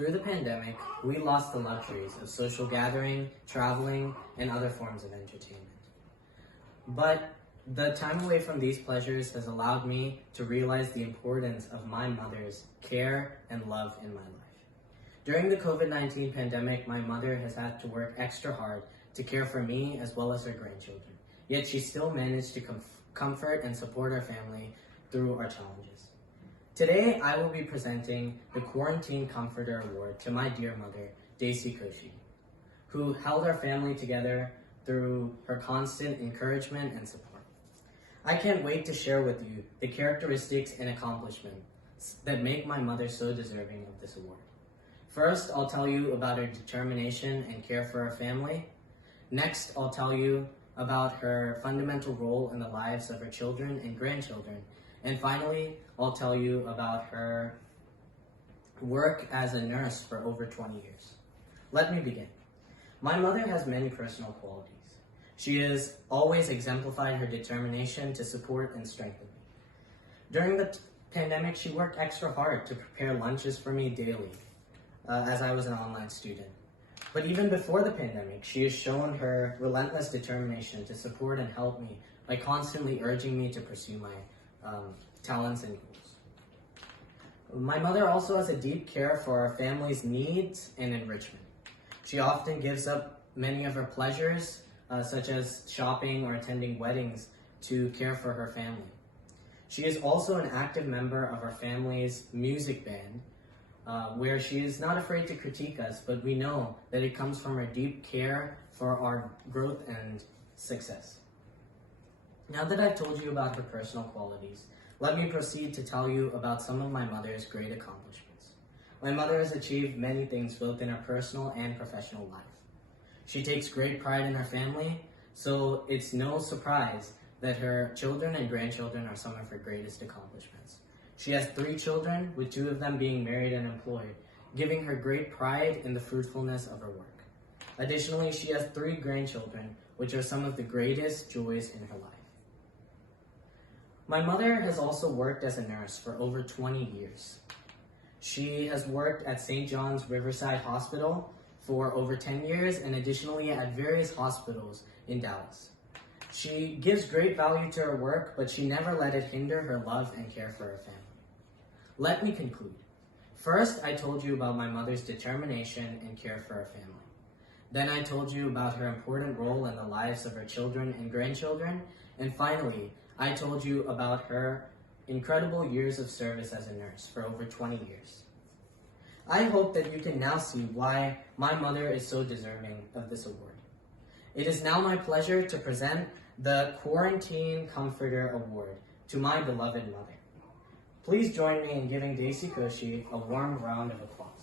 Through the pandemic, we lost the luxuries of social gathering, traveling, and other forms of entertainment. But the time away from these pleasures has allowed me to realize the importance of my mother's care and love in my life. During the COVID-19 pandemic, my mother has had to work extra hard to care for me as well as her grandchildren. Yet she still managed to comfort and support our family through our challenges. Today, I will be presenting the Quarantine Comforter Award to my dear mother, Koshy, who held our family together through her constant encouragement and support. I can't wait to share with you the characteristics and accomplishments that make my mother so deserving of this award. First, I'll tell you about her determination and care for our family. Next, I'll tell you about her fundamental role in the lives of her children and grandchildren. And finally, I'll tell you about her work as a nurse for over 20 years. Let me begin. My mother has many personal qualities. She has always exemplified her determination to support and strengthen me. During the pandemic, she worked extra hard to prepare lunches for me daily, as I was an online student. But even before the pandemic, she has shown her relentless determination to support and help me by constantly urging me to pursue my talents and goals. My mother also has a deep care for our family's needs and enrichment. She often gives up many of her pleasures, such as shopping or attending weddings, to care for her family. She is also an active member of our family's music band, where she is not afraid to critique us, but we know that it comes from her deep care for our growth and success. Now that I've told you about her personal qualities, let me proceed to tell you about some of my mother's great accomplishments. My mother has achieved many things both in her personal and professional life. She takes great pride in her family, so it's no surprise that her children and grandchildren are some of her greatest accomplishments. She has 3 children, with 2 of them being married and employed, giving her great pride in the fruitfulness of her work. Additionally, she has 3 grandchildren, which are some of the greatest joys in her life. My mother has also worked as a nurse for over 20 years. She has worked at St. John's Riverside Hospital for over 10 years and additionally at various hospitals in Dallas. She gives great value to her work, but she never let it hinder her love and care for her family. Let me conclude. First, I told you about my mother's determination and care for her family. Then I told you about her important role in the lives of her children and grandchildren. And finally, I told you about her incredible years of service as a nurse for over 20 years. I hope that you can now see why my mother is so deserving of this award. It is now my pleasure to present the Quarantine Comforter Award to my beloved mother. Please join me in giving Koshy a warm round of applause.